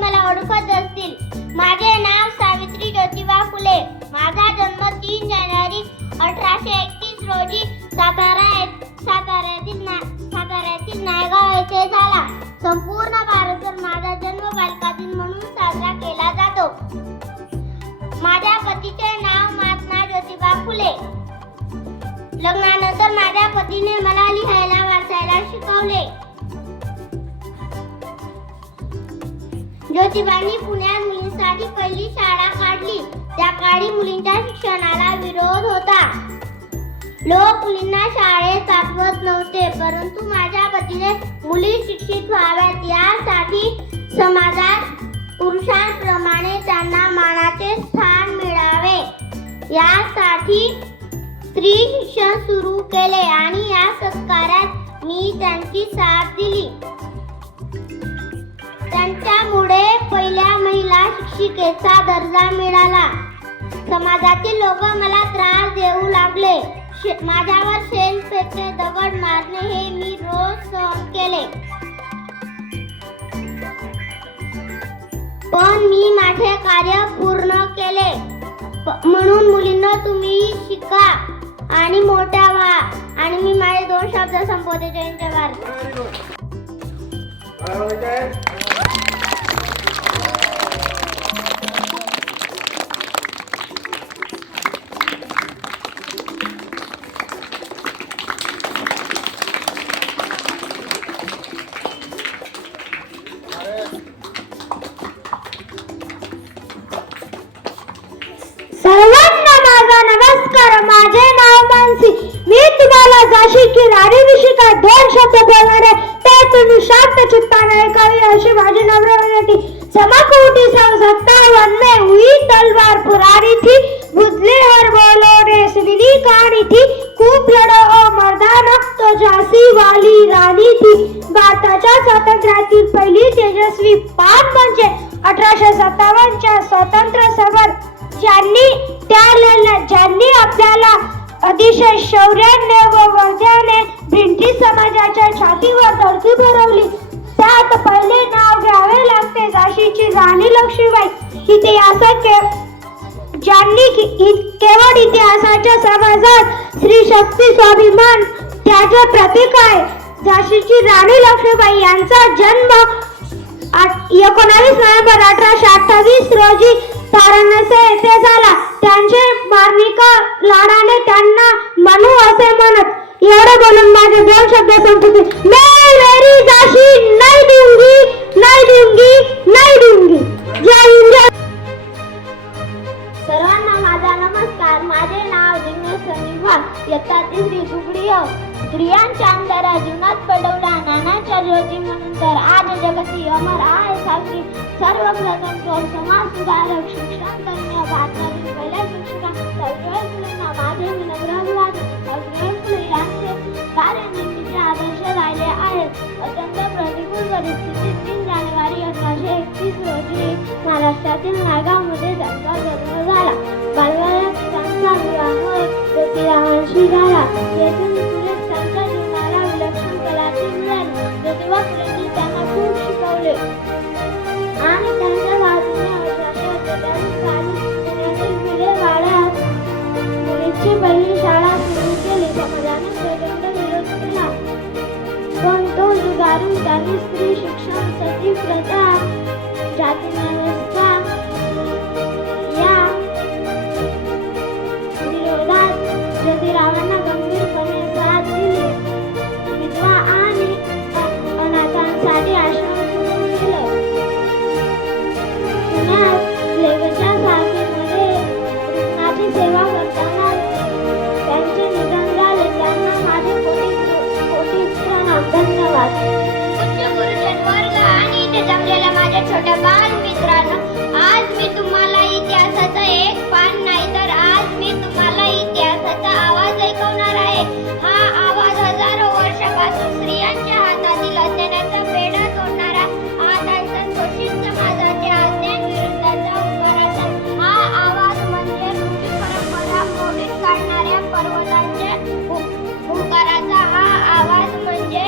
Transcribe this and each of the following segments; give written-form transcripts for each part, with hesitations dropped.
मला ओळखत असतील. माझे नाव सावित्री ज्योतिबा फुले. माझा जन्म 3 जानेवारी 1831 रोजी साताऱ्यातील नायगाव येथे झाला. संपूर्ण भारतभर माझा जन्म बालिका दिन म्हणून साजरा केला जातो. माझ्या पतीचे नाव महात्मा ज्योतिबा फुले. लग्नानंतर माझ्या पतीने मला लिहायला वाचायला शिकवले. ज्योतिबांनी पुण्यात मुलींसाठी पहिली शाळा काढली. त्या काळी मुलींच्या शिक्षणाला विरोध होता. लोक मुलींना शाळेत पाठवत नव्हते, परंतु माझ्या पतीने मुली शिक्षित व्हाव्यात यासाठी समाजात पुरुषांप्रमाणे त्यांना मानाचे स्थान मिळावे यासाठी स्त्री शिक्षण सुरू केले आणि या सत्कार्यात मी त्यांची साथ दिली. त्यांच्यामुळे पहिल्या महिला शिक्षिकेचा दर्जा मिळाला. समाजातील लोक मला त्रास देऊ लागले. माझ्यावर शेण फेकणे, दगड मारणे हे मी रोज सहन केले. पण मी माझे कार्य पूर्ण केले. म्हणून मुलींना तुम्ही शिका आणि मोठ्या व्हा. आणि मी माझे 2 शब्द संपवते. जय हिंद, जय भारत. सर्वांना माझा नमस्कार. माझे नाव मानसी. मी तुम्हाला झाशी की राणीविषयी काय 2 शब्द बोलणार आहे. ते तुम्ही शांत चित्ताने ऐकावे अशी माझी नम्र विनंती. चमकउठी सन 57 में हुई तलवार पुरानी थी. बुझले हर बोलो ने सुनी कहानी थी. खूप लढो ओ मर्दाना तो झाशी वाली राणी थी. भारताच्या स्वातंत्र्यातील पहिली तेजस्वी पान म्हणजे 1857 च्या स्वातंत्र्य समर ज्यांनी आपल्याला अतिशय शौर्याने व वर्ध्याने ब्रिटिश समाजाच्या छातीवर धडकी भरवली. त्यात पहिले नाव घ्यावे लागते झाशीची राणी लक्ष्मीबाई. ज्यांनी केवळ इतिहासाच्या समाजात स्त्री शक्ती स्वाभिमान त्याचे प्रतीक आहे. झाशीची राणी लक्ष्मीबाई यांचा जन्म 19 नोव्हेंबर 1828 रोजी वाराणसी येथे झाला. त्यांचे मार्मिका लाडाने त्यांना मनू असे म्हणत. एवढे बोलून माझे 2 शब्द संपवते. मैं मेरी झाशी नहीं दूंगी, नहीं दूंगी, नहीं दूंगी. जय हिंद. सर्वांना माझा नमस्कार. माझे नाव दिनेश निवाल. इयत्ता 3री तुकडी. स्त्रियांच्या अंधारा जीवनात पडवला ज्ञानाच्या ज्योती म्हणून तर आज जगती अमर आहे साक्षी. सर्वप्रथम तो समाज सुधारक शिक्षण कन्या भारतातील पहिल्या शिक्षिका सावित्रीबाई फुलेंना माझे विनम्र अभिवादन. सावित्रीबाई फुले यांचे कार्य नेहमीचे आदर्श राहिले आहेत. अत्यंत प्रतिकूल परिस्थितीत 3 जानेवारी 1831 रोजी महाराष्ट्रातील नायगावमध्ये त्यांचा जन्म झाला. बालवयात त्यांचा विवाह ज्योतिरावांशी झाला. येथून पुढे त्यांच्या जीवनाला विलक्षण कलाची मिळाली. ज्योतिबा फुलेंनी त्यांना खूप शिकवले आणि त्यांच्या बाजूने 1848 साली पुण्यातील भिडेवाड्यात मुलींची पहिली शाळा सुरू केली. समाजाने प्रचंड विरोध केला, पण तो झुगारून त्यांनी स्त्री शिक्षण, सती प्रथा, जाती व्यवस्था या विरोधात ज्योतिरावांना गंभीरपणे साथ दिली. विधवा आणि अनाथांसाठी आश्रम सुरू केले. पुण्यात प्लेगच्या साथीमध्ये रुग्णाची सेवा करताना त्यांचे निधन झाले. त्यांना माझे कोटी प्रणाम. धन्यवाद. उच्च गुरुजन वर्ग आणि इथे जमलेल्या माझ्या छोट्या बाल मित्रांनो, आज मी तुम्हाला इतिहासाचा एक पान नाही तर आज मी तुम्हाला इतिहासाचा आवाज ऐकवणार आहे. हा आवाज हजारो वर्षापासून स्त्रियांच्या हातातील अन्यायाचा पेढा तोडणारा, आताच्या शोषित समाजाच्या अन्यायाविरुद्धच्या उद्गाराचा हा आवाज म्हणजे रूढी परंपरा मोडीत काढणाऱ्या पर्वतांच्या हुंकाराचा हा आवाज म्हणजे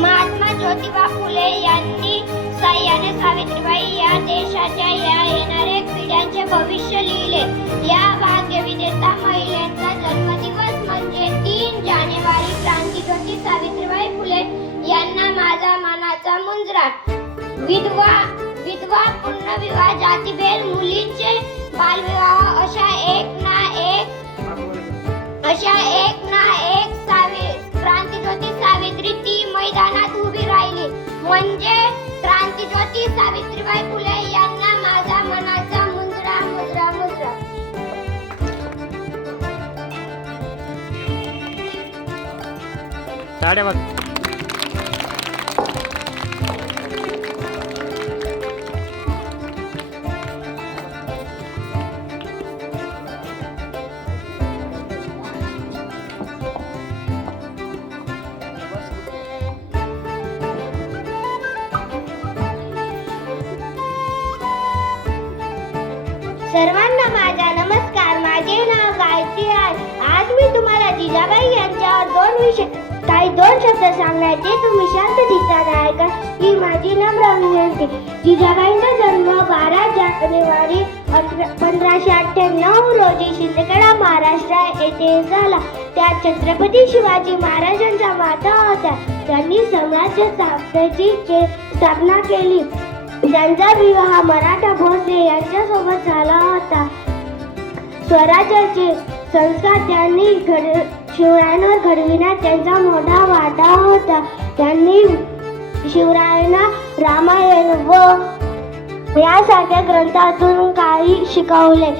महात्मा ज्योतिबा फुले यांनी साह्याने सावित्रीबाई या देशाच्या या येणाऱ्या पिढ्यांचे भविष्य लिहिले. या भाग्यविजेता महिलांचा जन्मदिवस म्हणजे 3 जानेवारी. क्रांतिज्योती सावित्रीबाई फुले यांना माझा मानाचा मुंजरा. विधवा पुनर्विवाह, जातीभेद, मुलींचे बालविवाह अशा एक ना एक क्रांतिज्योती सावित्री ती मैदानात उभी राहिली. म्हणजे क्रांतिज्योती सावित्रीबाई फुले यांना माझा मनाचा मुजरा मुजरा मुजरा. टाळ्या वाज. सर्वांना माझा नमस्कार. माझे नाव गायत्री आहे. आज मी तुम्हाला जिजाबाई यांच्यावर दोन शब्द सांगायचे. तुम्ही शांत चित्ताने ऐका ही माझी नम्र विनंती. जिजाबाईंचा जन्म 12 जानेवारी 1598 रोजी शिंदखेडा महाराष्ट्र येथे झाला. त्या छत्रपती शिवाजी महाराजांच्या माता होत्या. त्यांनी साम्राज्य स्थापना केली. त्यांचा विवाह मराठा भोसले यांच्यासोबत झाला होता. स्वराज्याचे संस्कार त्यांनी शिवरायांवर घडविण्यात त्यांचा मोठा वाटा होता. त्यांनी शिवरायांना रामायण व यासारख्या ग्रंथातून काही शिकवले.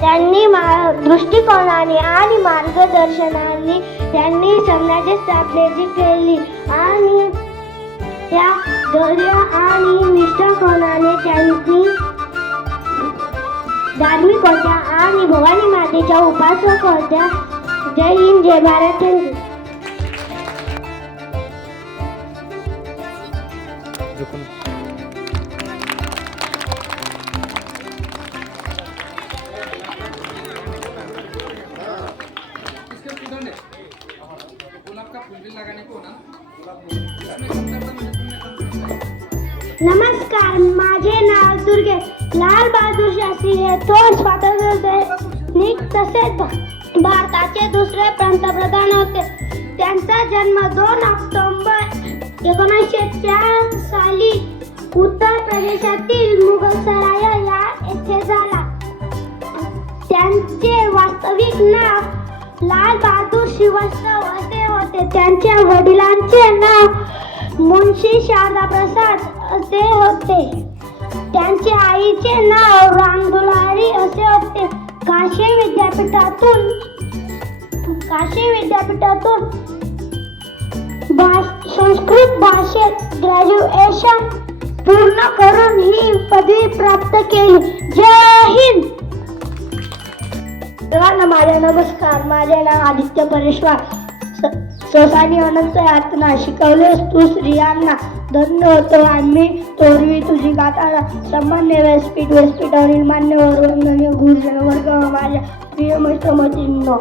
त्यांनी दृष्टिकोनाने आणि मार्गदर्शनाने त्यांनी साम्राज्य स्थापनेची केली आणि त्या धैर्य आणि निष्ठापणाने त्यांनी धार्मिक होत्या आणि भवानी मातेच्या उपासक होत्या. जय हिंद, जय भारत. थँक्यू. नमस्कार, माझे नाव दुर्गे. लाल बहादूर शास्त्री हे थोर स्वातंत्र्य तसेच भारताचे दुसरे पंतप्रधान होते. त्यांचा जन्म 2 ऑक्टोबर 1904 साली उत्तर प्रदेशातील मुगलसराय या येथे झाला. त्यांचे वास्तविक नाव लाल बहादूर श्रीवास्तव असे होते. त्यांच्या वडिलांचे नाव मुंशी शारदा प्रसाद असे होते. त्यांच्या आईचे नाव रामदुलारी असे होते. काशी विद्यापीठातून संस्कृत भाषेत ग्रॅज्युएशन पूर्ण करून ही पदवी प्राप्त केली. जय हिंद. सर्वांना माझा नमस्कार. माझे नाव आदित्य परेश्वर. सोसानी अनंत यातना शिकवलेस तू स्त्रियांना. धन्य होतो आम्ही तोरवी तुझी गाताना. सामान्य व्यासपीठावरील मान्यवर वंदनीय गुरुजन वर्ग माझ्या प्रिय मैत्रिणींनो,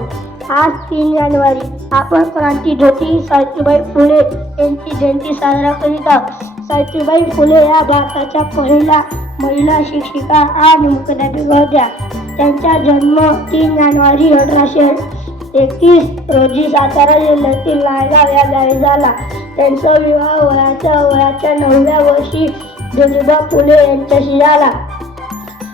आज 3 जानेवारी आपण क्रांतिज्योती सावित्रीबाई फुले यांची जयंती साजरा करीत आहोत. सावित्रीबाई फुले या भारताच्या पहिल्या महिला शिक्षिका आणि मुख्याध्यापिका होत्या. त्यांचा जन्म 3 जानेवारी 1831 रोजी सातारा जिल्ह्यातील नायगाव या गावी झाला. त्यांचा विवाह वयाच्या 9व्या वर्षी ज्योतिबा फुले यांच्याशी झाला.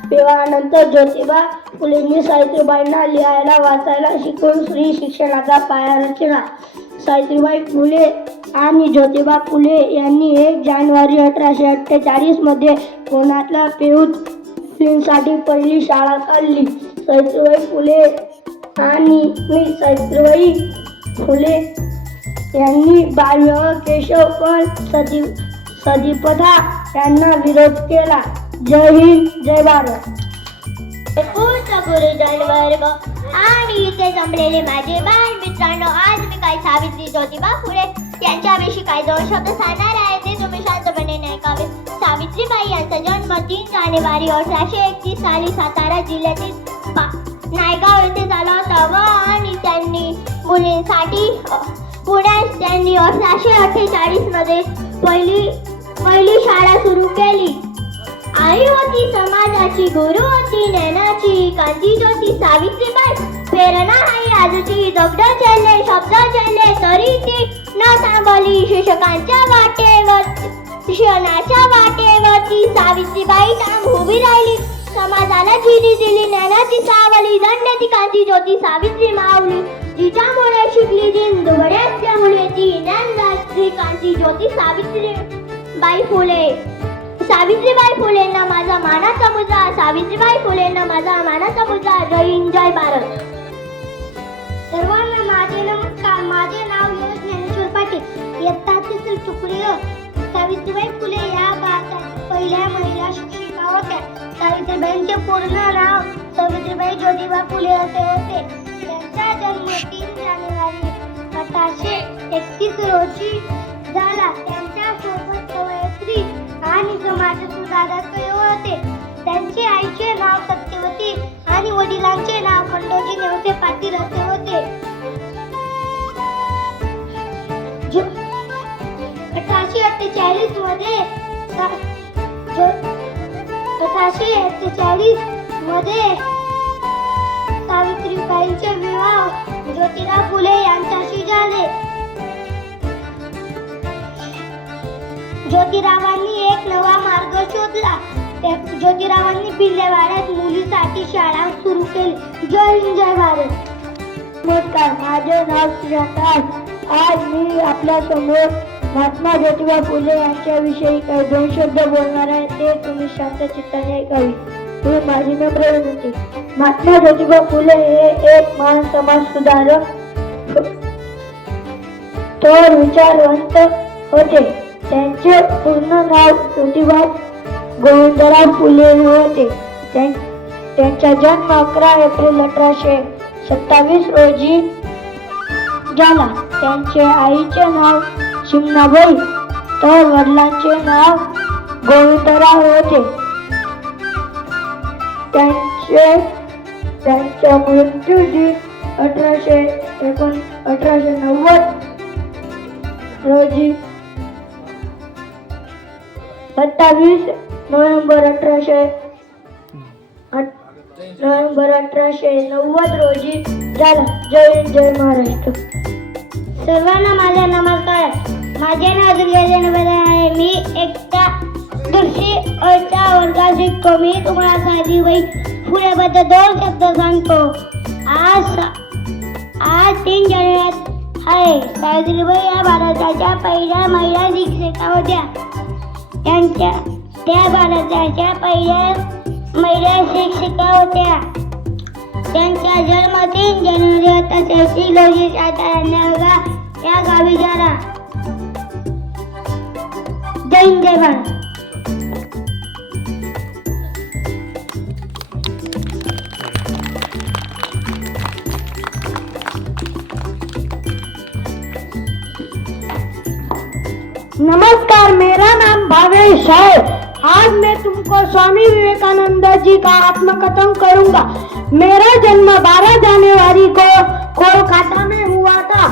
विवाहानंतर ज्योतिबा फुलेंनी सावित्रीबाईंना लिहायला वाचायला शिकवून स्त्री शिक्षणाचा पाया रचला. सावित्रीबाई फुले आणि ज्योतिबा फुले यांनी 1 जानेवारी 1848 मध्ये पुण्यातल्या पेऊत मुलींसाठी पहिली शाळा काढली. सावित्रीबाई फुले यांनी बालविवाह, केशवपण, सतीप्रथा यांना विरोध केला. जय हिंद, जय भारत. गुरुजन वर्ग आणि इथे जमलेले माझे बाल मित्रांनो, आज मी काही सावित्री ज्योतिबा फुले यांच्याविषयी काही 2 शब्द सांगणार आहे. ते तुम्ही शांतपणे ऐकावे. सावित्रीबाई यांचा जन्म 3 जानेवारी 1831 साली सातारा जिल्ह्यातील नायगाव येथे झाला होता आणि त्यांनी मुलींसाठी पुण्यात यांनी 1848 मध्ये पहिली शाळा सुरू केली. आई होती समाजाची, गुरु होती ज्ञानाची, क्रांतिज्योती सावित्रीबाई. प्रेरणा आई आजची, दगड चढले शब्द चढले तरी ती न थांबली. शिक्षकांच्या शिक्षणाच्या वाटेवरती सावित्रीबाई ठाम उभी राहिली. समाजाला जिरी दिली ज्ञानाची सावली. दंडती क्रांतिज्योती सावित्री माऊली. जिच्यामुळे शिकली दिन दुबड्यामुळे ती ज्ञानदात्री क्रांतिज्योती सावित्रीबाई फुले. सावित्रीबाई फुलेंना माझा मानाचा मुद्रा. सावित्रीबाई फुलेंना माझा मानाचा मुद्रा. जय हिंद, जय भारत. सर्वांना माझे नमस्कार. माझे नाव नीरज ज्ञानेश्वर पाटील. इयत्ता तिसरी तुकडी अ. सावित्रीबाई फुले या भारताच्या पहिल्या महिला शिक्षिका होत्या. सावित्रीबाईंचे पूर्ण नाव सावित्रीबाई ज्योतिबा फुले असे होते. त्यांचा जन्म 3 जानेवारी 1831 रोजी झाला. त्यांच्या सोबत कवयित्री आणि समाजसुधारकही होते. त्यांच्या आईचे नाव सत्यवती आणि वडिलांचे नाव खंडोजी नेवसे पाटील असे होते. 1848 मध्ये सावित्रीबाईंचे विवाह ज्योतिराव फुले यांच्याशी झाले. ज्योतिरावांनी एक नवा मार्ग शोधला. ज्योतिरावांनी पिल्लेवाड्यात मुलीसाठी शाळा सुरू केली. जय हिंद, जय भारत. नमस्कार, माझे नाव श्रीकांत. आज मी आपल्या समोर महात्मा ज्योतिबा फुले यांच्याविषयी काही 2 शब्द बोलणार आहे. ते तुम्ही शांत चित्ताने ऐकावी ही माझी नम्र विनंती. महात्मा ज्योतिबा फुले हे एक महान समाज सुधारक, थोर विचारवंत होते. त्यांचे पूर्ण नाव ज्योतिबा गोविंदराव फुले होते. त्यांचा जन्म 11 एप्रिल 1827 रोजी झाला. त्यांच्या आईचे नाव चिमणाबाई तर वडिलांचे नाव गोविंदराव होते. त्यांचा मृत्यू दिन 1890 रोजी 27 नोव्हेंबर 1890 रोजी झाला. जय हिंद, जय महाराष्ट्र. सर्वांना माझा नमस्कार. माझे नाव दुर्गा जनपद आहे. मी एकटा दुसरी अच्या वर्गात शिकतो. मी तुम्हाला सावित्रीबाई फुलेबद्दल 2 शब्द सांगतो. आज 3 जानेवारी आहे. सावित्रीबाई या भारताच्या पहिल्या महिला शिक्षिका होत्या. त्या भारताच्या पहिल्या महिला शिक्षिका होत्या. त्यांचा जन्म 3 जानेवारी 1833 रोजी सातारा या गावी झाला. जय हिंद, जय भारत. नमस्कार, मेरा नाम भावेश है. आज मैं तुमको स्वामी विवेकानंद जी का आत्मकथन करूंगा. मेरा जन्म 12 जनवरी को कोलकाता में हुआ था.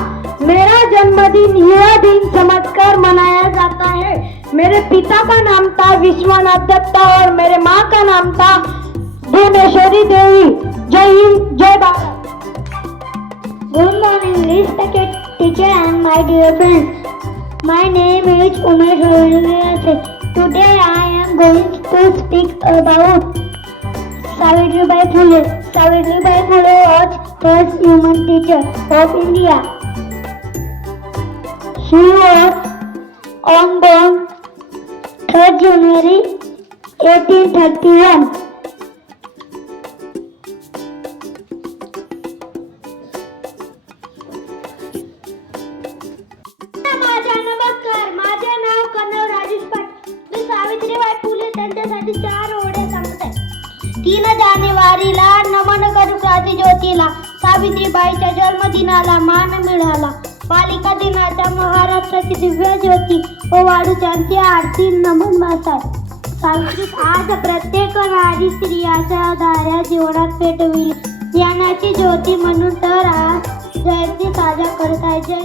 मेरा जन्मदिन युवा दिन समझकर मनाया जाता है. मेरे पिता का नाम था विश्वनाथ दत्ता और मेरे माँ का नाम था भुवनेश्वरी देवी. जय हिंद, जय Bharat. Good morning, respected teacher and my dear friends. My name is Umesh Ravindra. Today I am going to speak about Savitribai Phule. Savitribai Phule was first woman teacher of India. She was born 3rd January 1831. नमस्कार, माझे नाव colonel Rajesh Patil. मी सावित्रीबाई फुले त्यांच्यासाठी 4 ओळी सांगते. 3 जानेवारीला नमन करू क्रांतिज्योतीला. सावित्रीबाईच्या जन्मदिनाला मान मिळाला. बालिका दिनाच्या महाराष्ट्राची दिव्य ज्योती व वाढूच्यांची आरती नमन वाचाय. सावित्री आज प्रत्येक नारी स्त्रियाच्या दाऱ्या जीवनात पेटविली ज्ञानाची ज्योती म्हणून तर आज जयंती साजरा करत आहे. जय